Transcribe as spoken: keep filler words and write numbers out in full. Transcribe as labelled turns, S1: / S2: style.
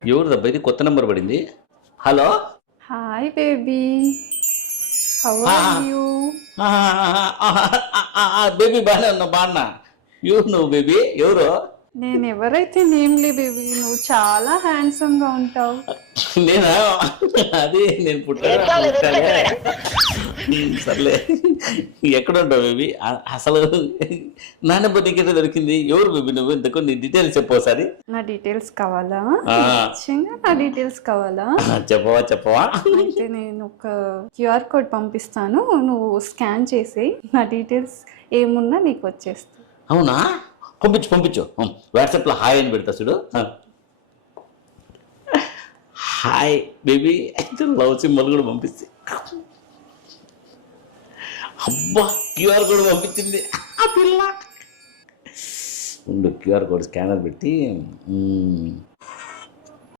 S1: ఎవరిదబ్బా ఇది కొత్త నెంబర్ పడింది? Hello
S2: hi baby, how are you?
S1: Baby బాగానే ఉన్నా బాగున్నా. ఎవరు నువ్వు బేబీ? ఎవరు?
S2: నేను ఎవరైతే నేమ్లీ బేబీ, నువ్వు చాలా హ్యాండ్సమ్ గా ఉంటావు.
S1: నేనా? అది నేను పుట్టా సర్లే. ఎక్కడ ఉంటావు బేబీ? అసలు నా నెంబర్ నీకైతే దొరికింది. ఎవరు బేబీ నువ్వు? ఇంతకు నీ డీటెయిల్స్ చెప్పు ఒకసారి.
S2: నా డీటెయిల్స్ కావాలా? నిజంగా నా డీటెయిల్స్ కావాలా?
S1: చెప్పవా చెప్పవా?
S2: అయితే నేను ఒక క్యూఆర్ కోడ్ పంపిస్తాను, నువ్వు స్కాన్ చేసి నా డీటెయిల్స్ ఏమున్నా నీకు వచ్చేస్తా.
S1: అవునా? పంపించు పంపించు. వాట్సాప్లో హాయ్ అని పెడతా చూడు. Hi baby. లవ్ సింబల్ కూడా పంపిస్తే. అబ్బా క్యూఆర్ కోడ్ పంపించింది ఆ పిల్ల. ఉండు క్యూఆర్ కోడ్ స్కానర్ పెట్టి